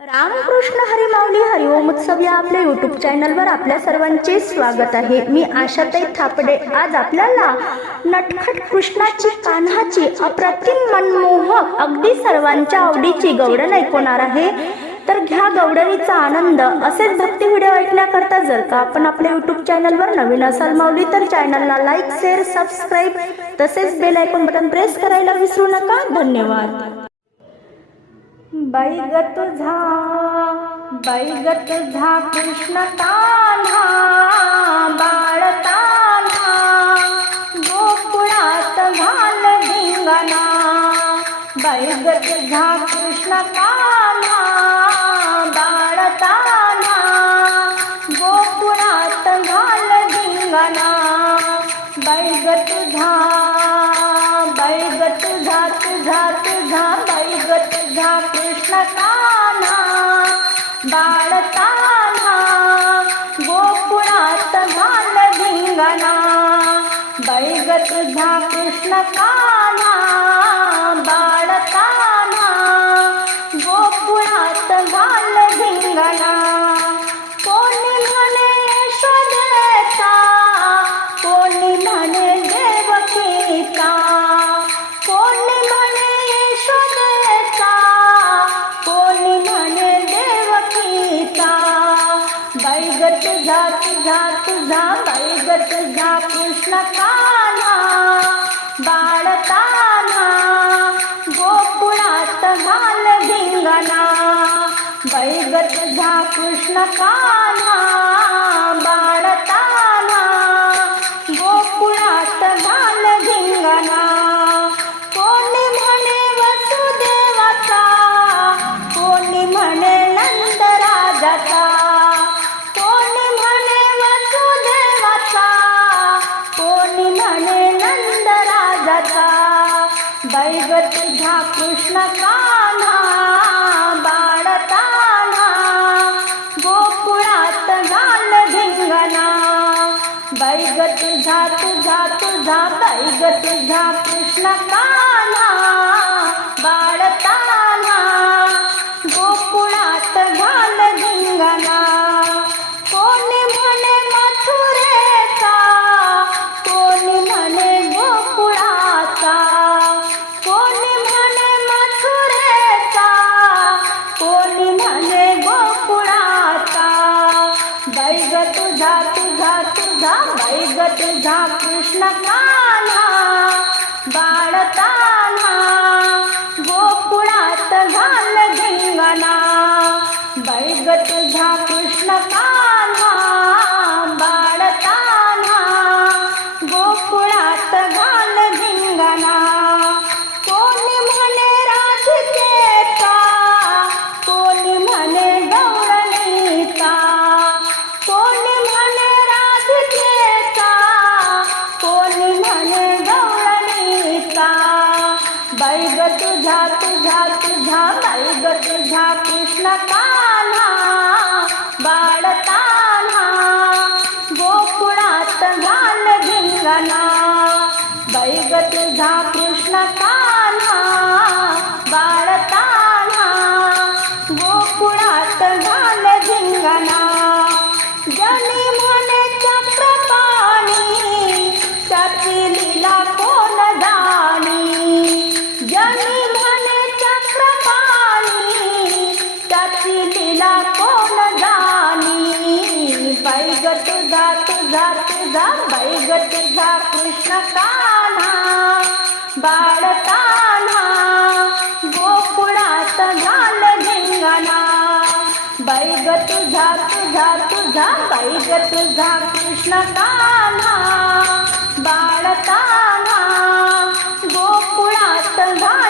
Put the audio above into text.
रामकृष्ण हरिमावली हरिओम उत्सव या आपल्या युट्यूब चॅनलवर आपल्या सर्वांचे स्वागत आहे. मी आशाताई थापडे. आज आपल्याला नटखट कृष्णाची कान्हाची अप्रतिम मनमोहक अगदी सर्वांच्या आवडीची गवडण ऐकवणार आहे. तर घ्या गवडणीचा आनंद. असेच भक्ती व्हिडिओ ऐकण्याकरता जर का आपण आपल्या युट्यूब चॅनलवर नवीन असाल माऊली तर चॅनलला लाईक शेअर सबस्क्राईब तसेच बेल आयकॉन बटन प्रेस करायला विसरू नका. धन्यवाद. बाई तुझा बाई तुझा कृष्ण तान्हा बाळ तान्हा गोकुळात घाल धिंगणा बाई झा तुझा कृष्ण कान्हा बाळ तान्हा गोकुळात घाल धिंगणा बैग तुझा बाळताना गोकुळात घाल धिंगणा. बैग तुझा कृष्ण काना बाळ तुझा बाई ग काना कृष्ण गोकुळात घाल धिंगणा बाई ग काना बाई ग तुझा कृष्ण कान्हा बाळताना गोकुळात घाल धिंगणा बाई ग तुझा तुझा तुझा झा तुझा कृष्ण कान्हा ग तुझा तुझा तुझा बाई ग तुझा कृष्ण कान्हा बाळताना. गोकुळात झालं धिंगणा. बाई ग तुझा कृष्ण कान्हा तुझा तुझा तुझा बाई तुझा कृष्ण कान्हा बाळ गोकुळात घाल धिंगणा. बैग तुझा कृष्ण तुझा कृष्ण कान्हा बाळ तान्हा गोकुळात घाल धिंगणा. बैग तुझा तुझा तुझा बैग तुझा कृष्ण कान्हा बाळ तान्हा गोकुळात घाल